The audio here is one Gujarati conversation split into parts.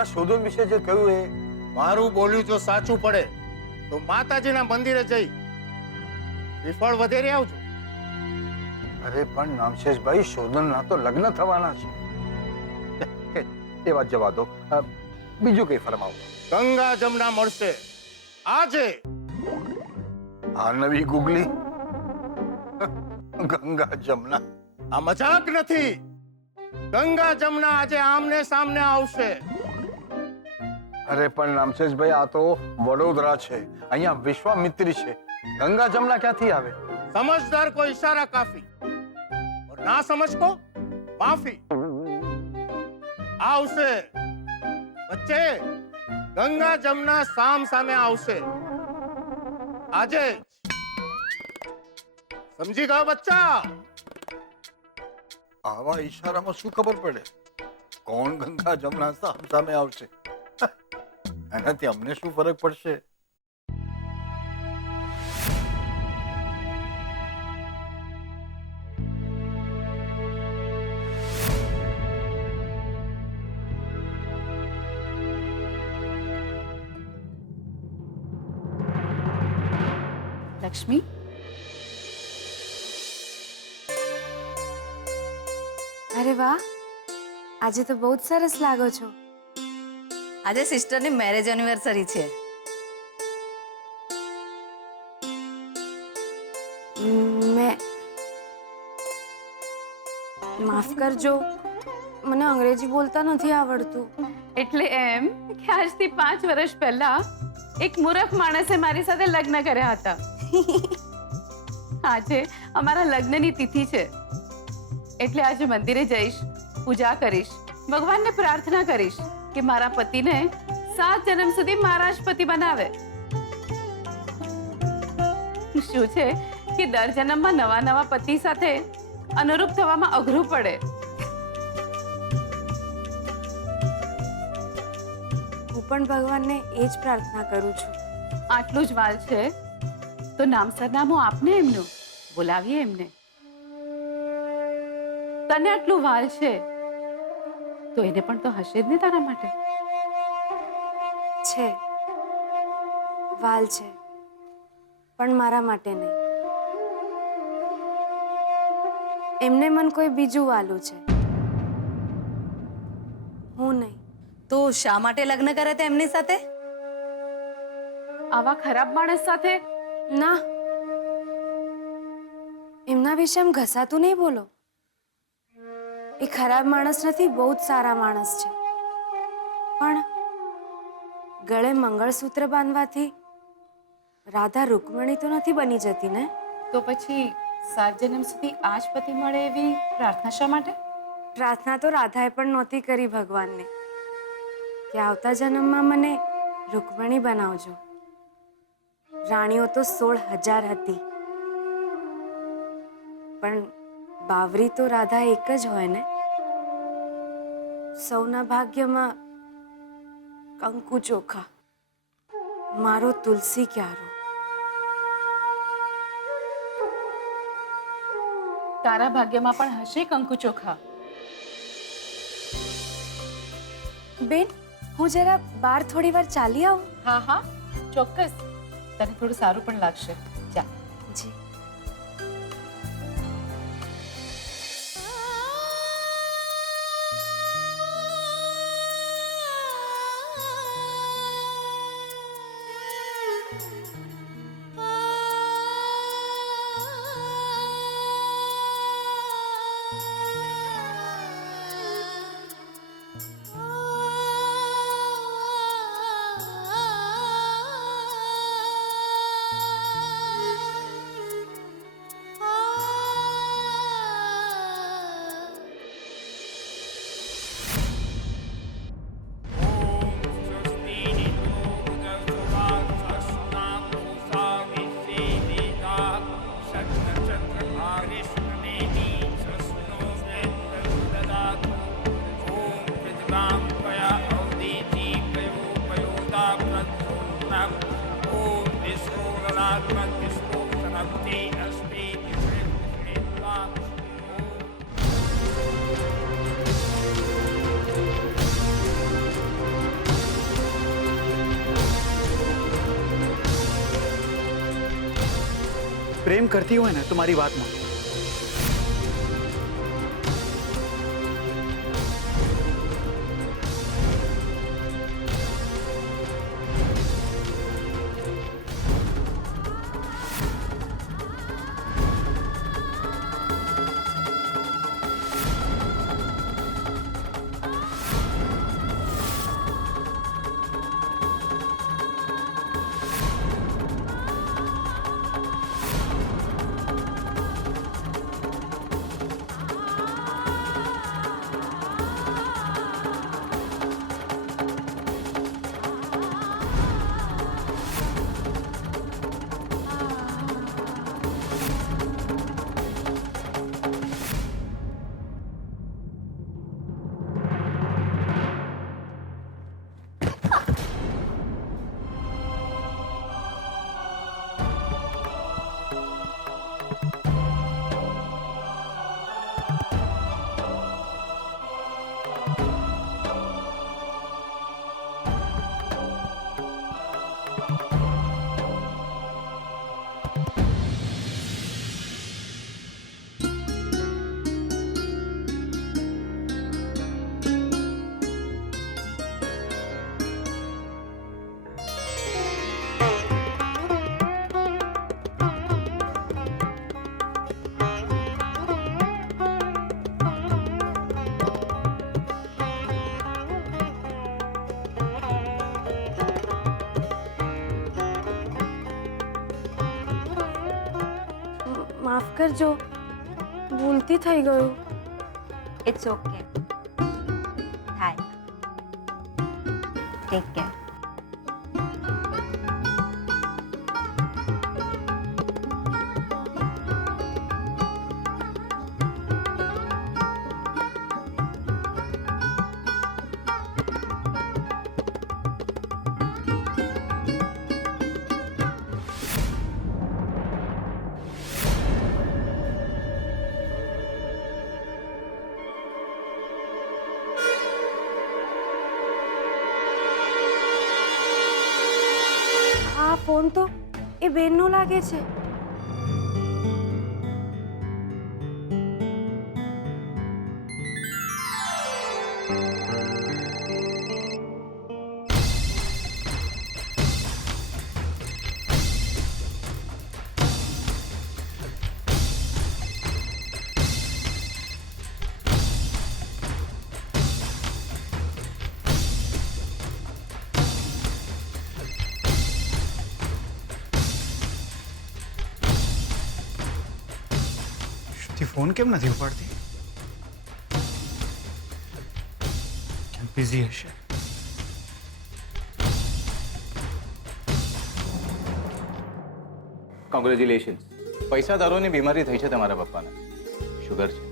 મારા શોધન વિશે જે કહ્યું એ મારું બોલ્યું જો સાચું પડે તો માતાજીના મંદિરે જઈ શ્રીફળ વધેરી આવજો. અરે પણ નામશેષભાઈ, શોધનના તો લગ્ન થવાના છે. એ વાત જવા દો. બીજું કઈ ફરમાવો. ગંગા જમના મળશે આજે. આ નવી ગુગલી. ગંગા જમના. આ મજાક નથી. ગંગા જમના આજે આમને સામને આવશે. અરે પણ નામશેષભાઈ, આ તો વડોદરા છે, અહીંયા વિશ્વામિત્રી છે. ગંગા જમના ક્યાંથી આવે? समझदार को इशारा काफी और ना समझ को माफी. આવશે બચ્ચે. ગંગા જમના સામ સામે આવશે આજે જ. સમજી ગયો બચ્ચા? આવા ઈશારામાં શું ખબર પડે કોણ ગંગા જમના સામ સામે આવશે? એનાથી અમને શું ફરક પડશે? લક્ષ્મી, અરે વાહ, આજે તો બહુ જ સરસ લાગો છો. આજે સિસ્ટરની મેરેજ એનિવર્સરી છે. મેં માફ કરજો, મને અંગ્રેજી બોલતા નથી આવડતું. એટલે એમ કે આજથી 5 વર્ષ પહેલા એક મૂર્ખ માણસે મારી સાથે લગ્ન કર્યા હતા. આજે અમારા લગ્નની તિથિ છે, એટલે આજે મંદિરે જઈશ, પૂજા કરીશ, ભગવાનને પ્રાર્થના કરીશ કે મારા પતિને 7 જન્મ સુધી મારા જ પતિ બનાવે. શું છે કે દર જન્મમાં નવા નવા પતિ સાથે અનુરૂપ થવામાં અઘરું પડે. હું પણ ભગવાનને એ જ પ્રાર્થના કરું છું. આટલું જ વાલ છે તો નામ સરનામું આપને એમનું, બોલાવીએ એમને. તને આટલું વાલ છે તો એને પણ તો હશે જ ને તારા માટે. છે વાલ છે, પણ મારા માટે નહીં. એમને મન કોઈ બીજું વાલું છે, હું નહીં. તો શા માટે લગ્ન કરે તે એમની સાથે? આવા ખરાબ માણસ સાથે? ના, એમના વિશે એમ ઘસાતું નહીં બોલો. એ ખરાબ માણસ નથી, બહુ જ સારા માણસ છે. પણ ગળે મંગળસૂત્ર બાંધવાથી રાધા રૂકમણી તો નથી બની જતી ને. તો પછી 7 જન્મ સુધી આ જ પતિ મળે એવી પ્રાર્થના શા માટે? પ્રાર્થના તો રાધાએ પણ નહોતી કરી ભગવાનને કે આવતા જન્મમાં મને રૂકમણી બનાવજો. રાણીઓ તો 16,000 હતી, પણ બાવરી તો રાધા એક જ હોય ને. સૌના ભાગ્યમાં કંકુ ચોખા, મારો તુલસી ક્યારો. તારા ભાગ્યમાં પણ હશે કંકુ ચોખા. બેન, હું જરા બહાર થોડી વાર ચાલી આવું. હા હા, ચોક્કસ. તને થોડું સારું પણ લાગશે. જા. જી. પ્રેમ કરતી હોય ને તો મારી વાત માન. માફ કરજો, ભૂલથી થઈ ગયું. It's okay. Hi, take care. આ ફોન તો એ બેનનો લાગે છે. ફોન કેમ નથી ઉપાડતી? બિઝી હશે. કોંગ્રેચ્યુલેશન્સ. પૈસાદારોની બીમારી થઈ છે તમારા પપ્પાને. શુગર છે.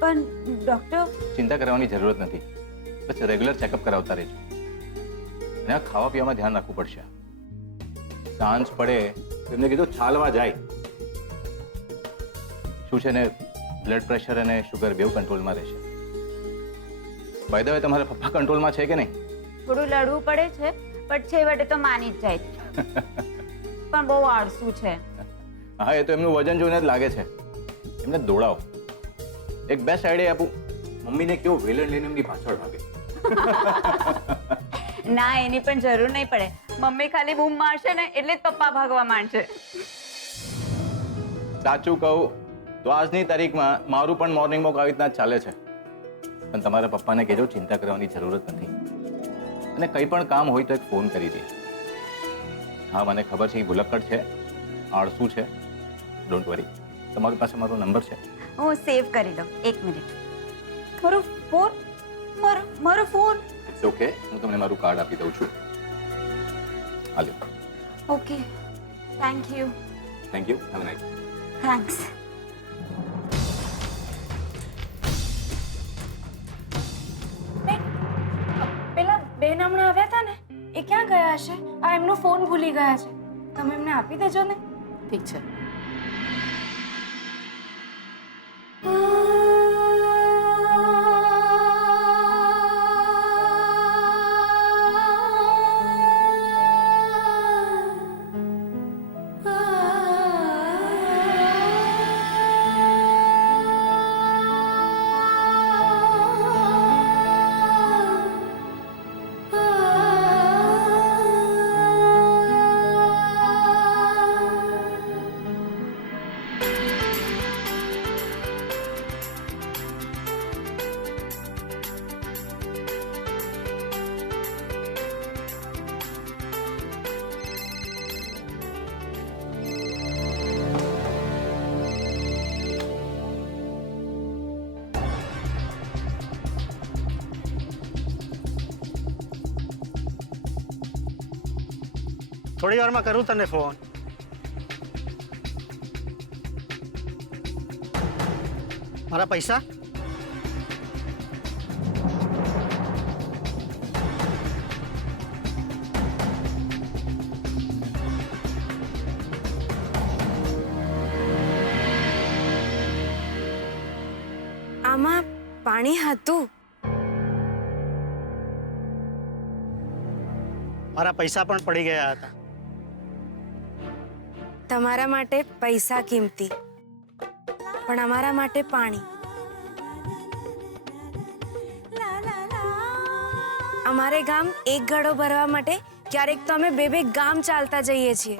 પણ ડોક્ટર, ચિંતા કરવાની જરૂરત નથી. બસ રેગ્યુલર ચેકઅપ કરાવતા રહેજો. અને આ ખાવા પીવામાં ધ્યાન રાખવું પડશે. સાંજ પડે તો એમને કીધું ચાલવા જાય. શું છે ને, બ્લડ પ્રેશર અને શુગર બેઉ કંટ્રોલમાં રહેશે. બાય ધ વે, તમારા પપ્પા કંટ્રોલમાં છે કે નહીં? થોડું લડવું પડે છે, પણ છેવટે તો માની જ જાય છે. પણ બહુ આળસુ છે. હા, એ તો એમનું વજન જોઈને જ લાગે છે. એમને દોડાવો. એક બેસ્ટ આઈડિયા આપું. મમ્મીને કેવો વેલણ લઈને એમની પાછળ ભાગે. ના, એની પણ જરૂર નહીં પડે. મમ્મી ખાલી બૂમ મારશે ને એટલે જ પપ્પા ભાગવા માંડશે. સાચું કહું તો આજની તારીખમાં મારું પણ મોર્નિંગ વોક આવી રીતના જ ચાલે છે. પણ તમારા પપ્પાને કહેજો ચિંતા કરવાની જરૂરત નથી. અને કંઈ પણ કામ હોય તો એક ફોન કરી દે. હા, મને ખબર છે એ ભૂલક્કડ છે, આળસુ છે. Don't worry. તમારી પાસે મારો નંબર છે. હું સેવ કરી લઉં. 1 મિનિટ. મારો ફોન, મારો ફોન. ઇટ્સ ઓકે, હું તમને મારું કાર્ડ આપી દઉં છું. હાલો. Okay, thank you. Thank you. Have a nice day. Thanks. પેલા બેન હમણાં આવ્યા હતા ને, એ ક્યાં ગયા હશે? આ એમનો ફોન ભૂલી ગયા છે. તમે એમને આપી દેજો ને. ઠીક છે. થોડી વારમાં કરું તને ફોન. મારા પૈસા? આમાં પાણી હતું. મારા પૈસા પણ પડી ગયા હતા. તમારા માટે પૈસા કિંમતી, પણ અમારા માટે પાણી. અમારે ગામ એક ઘડો ભરવા માટે ક્યારેક તો અમે બે ગામ ચાલતા જઈએ છીએ.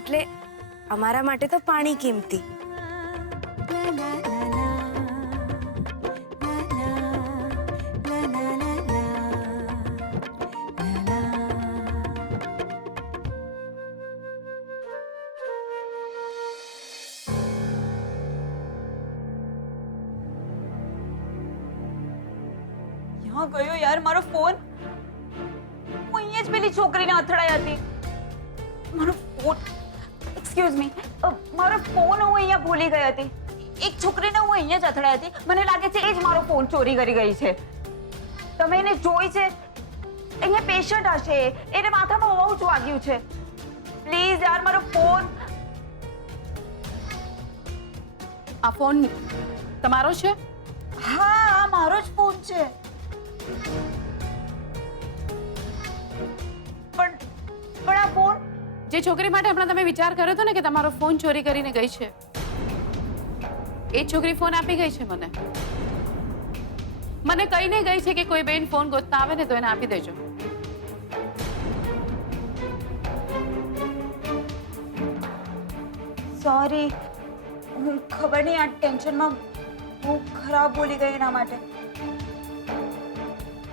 એટલે અમારા માટે તો પાણી કિંમતી. ક્યાં ગયો યાર મારો ફોન? હું અહીંયા જ પેલી છોકરીને અથડાઈ હતી. મારો ફોન, એક્સક્યુઝ મી, મારો ફોન હું અહીંયા ભૂલી ગઈ હતી. એક છોકરીને હું અહીંયા જ અથડાઈ હતી. મને લાગે છે એ જ મારો ફોન ચોરી કરી ગઈ છે. તમે એને જોઈ છે? અહીંયા પેશન્ટ હશે, એને માથામાં બહુ જ વાગ્યું છે. પ્લીઝ યાર મારો ફોન. આ ફોન તમારો છે? હા, આ મારો જ ફોન છે. પણ આ ફોન જે છોકરી માટે હમણાં તમે વિચાર કર્યો હતો ને કે તમારો ફોન ચોરી કરીને ગઈ છે, એ છોકરી ફોન આપી ગઈ છે મને. મને કહીને ગઈ છે કે કોઈ બેન ફોન ગોતતા આવે ને તો એને આપી દેજો. સોરી, હું ખબર નહીં આ ટેન્શનમાં બહુ ખરાબ બોલી ગઈ એના માટે.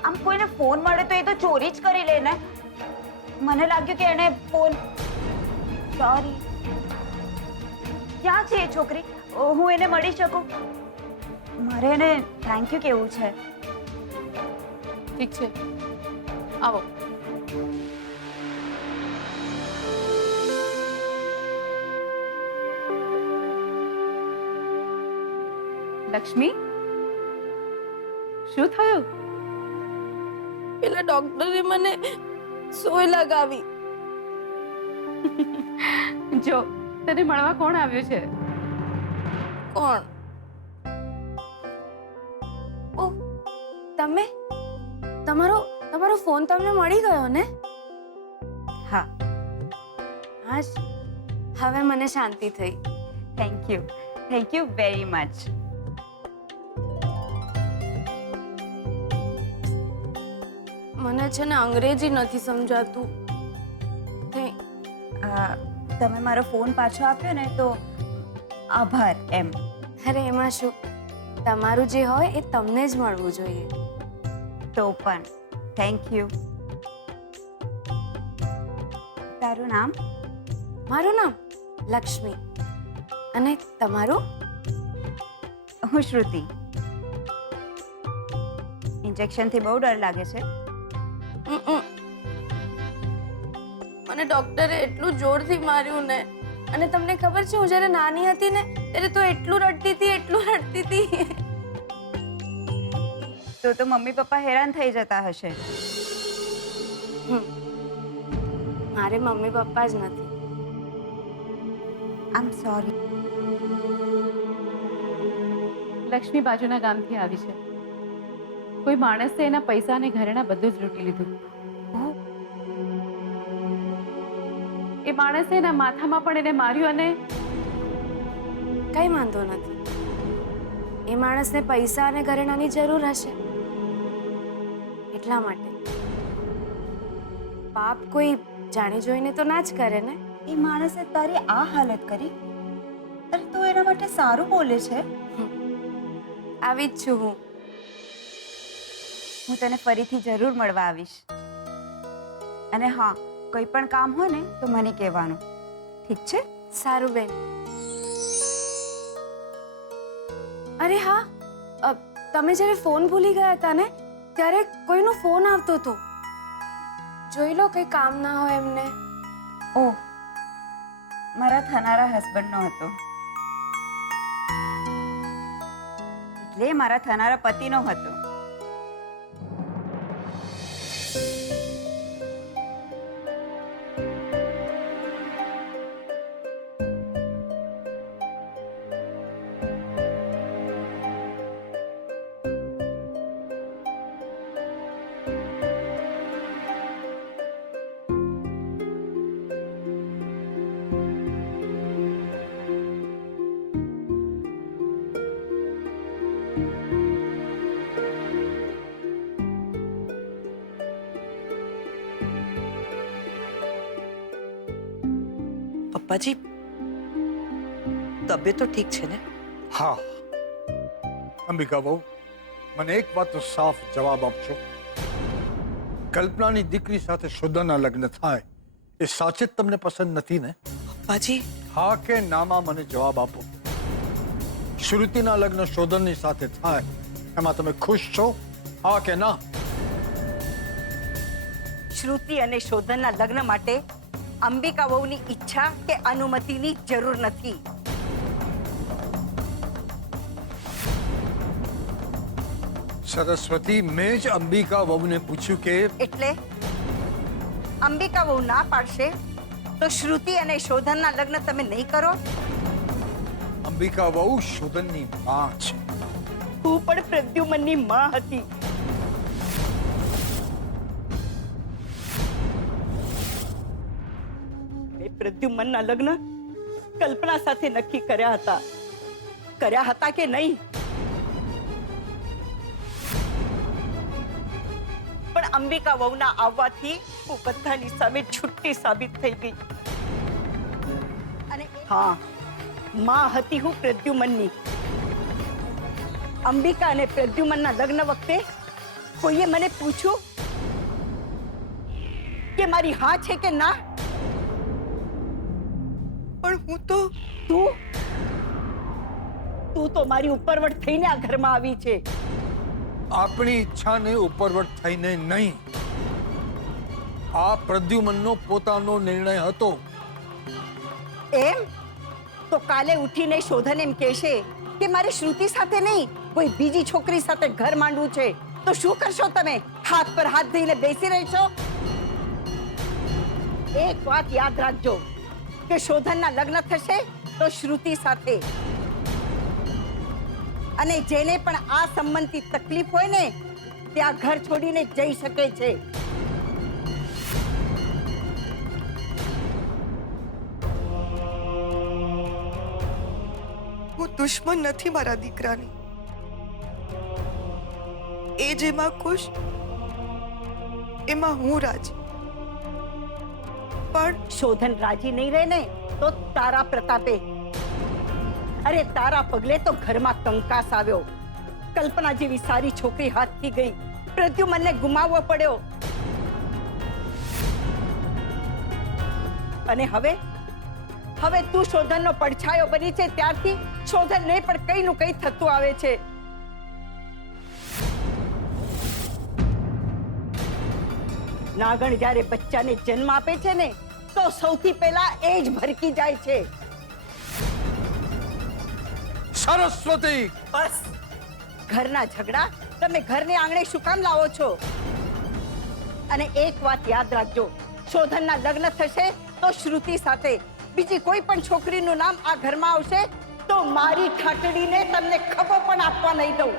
આમ કોઈને ફોન મળે તો એ તો ચોરી જ કરી લે ને. મને લાગ્યું કે એને ફોન. સોરી. ક્યાં છે એ છોકરી? હું એને મળી શકું? મારે એને થેન્ક યુ કહેવું છે. ઠીક છે, આવો. લક્ષ્મી, શું થયું? પેલા ડોક્ટરે મને સોય લગાવી. જો, તને મળવા કોણ આવ્યું છે? કોણ? ઓ, તમે? તમારો ફોન તમને મળી ગયો ને? હા. હા, હવે મને શાંતિ થઈ. Thank you very much. મને છે ને અંગ્રેજી નથી સમજાતું. તમે મારો ફોન પાછો આપ્યો ને તો આભાર એમ. અરે એમાં શું, તમારું જે હોય એ તમને જ મળવું જોઈએ. તો પણ થેન્ક યુ. તારું નામ? મારું નામ લક્ષ્મી. અને તમારું? હું શ્રુતિ. ઇન્જેક્શનથી બહુ ડર લાગે છે. મને ડોક્ટરે એટલું જોરથી માર્યું ને. અને તમને ખબર છે, હું જ્યારે નાની હતી ને ત્યારે તો એટલું રડતી હતી. તો મમ્મી પપ્પા હેરાન થઈ જતા હશે. મારે મમ્મી પપ્પા જ નથી. આઈ એમ સોરી. લક્ષ્મી બાજુના ગામથી આવી છે. કોઈ માણસે એના પૈસા અને ઘરેણા બધું જ લૂંટી લીધું. એ માણસે એના માથામાં પણ એને માર્યું અને કઈ વાંધો નથી. એ માણસને પૈસા અને ઘરેણાની જરૂર હશે, એટલા માટે. પાપ કોઈ જાણી જોઈને તો ના જ કરે ને. એ માણસે તારી આ હાલત કરી અરે તું એના માટે સારું બોલે છે. આવી જ છું હું. હું તને ફરીથી જરૂર મળવા આવીશ. અને હા, કોઈ પણ કામ હોય ને તો મને કહેવાનું, ઠીક છે? સારું બેન. અરે હા, તમે જ્યારે ફોન ભૂલી ગયા હતા ને ત્યારે કોઈનો ફોન આવતો હતો. જોઈ લો કંઈ કામ ના હોય એમને. ઓહ, મારા થનારા હસબન્ડનો હતો, એટલે મારા થનારા પતિનો હતો. પપ્પાજી, તબિયત તો ઠીક છે ને? હા અંબિકા બહુ, મને એક વાતનો સાફ જવાબ આપશો. કલ્પનાની દીકરી સાથે શોધનના લગ્ન થાય એ સાચે જ તમને પસંદ નથી ને? પપ્પાજી, હા કે નામાં મને જવાબ આપો. શ્રુતિના લગ્ન શોધનની સાથે થાય એમાં તમે ખુશ છો? હા કે ના? શ્રુતિ અને શોધનના લગ્ન માટે અંબિકા વહુની ઈચ્છા કે અનુમતિની જરૂર નથી. સરસ્વતી, મેં જ અંબિકા વહુને પૂછ્યું કે એટલે અંબિકા વહુ ના પાડશે તો શ્રુતિ અને શોધનના લગ્ન તમે નહીં કરો? અંબિકા વહુ શોધનની માં છે. હું પણ પ્રદ્યુમનની માં હતી. મેં પ્રદ્યુમનના લગ્ન કલ્પના સાથે નક્કી કર્યા હતા કે નહીં? પણ અંબિકા વહુના આવવાથી હું બધાની સામે છૂટી સાબિત થઈ ગઈ. અને હા, માં હતી હું પ્રદ્યુમનની. અંબિકા અને પ્રદ્યુમનના લગ્ન વખતે કોઈએ મને પૂછ્યું કે મારી હા છે કે ના? પણ હું તો તું તો મારી ઉપરવટ થઈને આ ઘરમાં આવી છે. આપણી ઈચ્છાને ઉપરવટ થઈને નહીં, આ પ્રદ્યુમનનો પોતાનો નિર્ણય હતો. એમ તો કાલે ઉઠીને શોધન એમ કહેશે કે મારે શ્રુતિ સાથે નહીં કોઈ બીજી છોકરી સાથે ઘર માંડવું છે, તો શું કરશો તમે? હાથ પર હાથ ધઈને બેસી રહેશો? એક વાત યાદ રાખજો કે શોધનના લગ્ન થશે તો શ્રુતિ સાથે. અને જેને પણ આ સંબંધથી તકલીફ હોય ને ત્યાં ઘર છોડીને જઈ શકે છે. હું દુશ્મન નથી મારા દીકરાની. એ જેમાં ખુશ એમાં હું રાજી. પણ શોધન રાજી નહીં રહે ને તો તારા પ્રતાપે, અરે તારા પગલે તો ઘરમાં કંકાસ આવ્યો. કલ્પના જેવી સારી છોકરી હાથથી ગઈ, પ્રદ્યુમનને ગુમાવવો પડ્યો. અને હવે તું શોધનનો પડછાયો બની છે ત્યારથી શોધનને પણ કઈ નું કઈ થતું આવે છે. નાગણ જ્યારે બચ્ચાને જન્મ આપે છે ને તો સૌથી પહેલા એ જ ભરકી જાય છે. સરસ્વતી, બસ, ઘરના ઝઘડા તમે ઘરને આંગણે શું કામ લાવો છો? અને એક વાત યાદ રાખજો, શોધનના લગ્ન થશે તો શ્રુતિ સાથે. બીજી કોઈ પણ છોકરીનું નામ આ ઘરમાં આવશે તો મારી ઠાટડીને તમને ખબર પણ આપવા નહીં દઉં.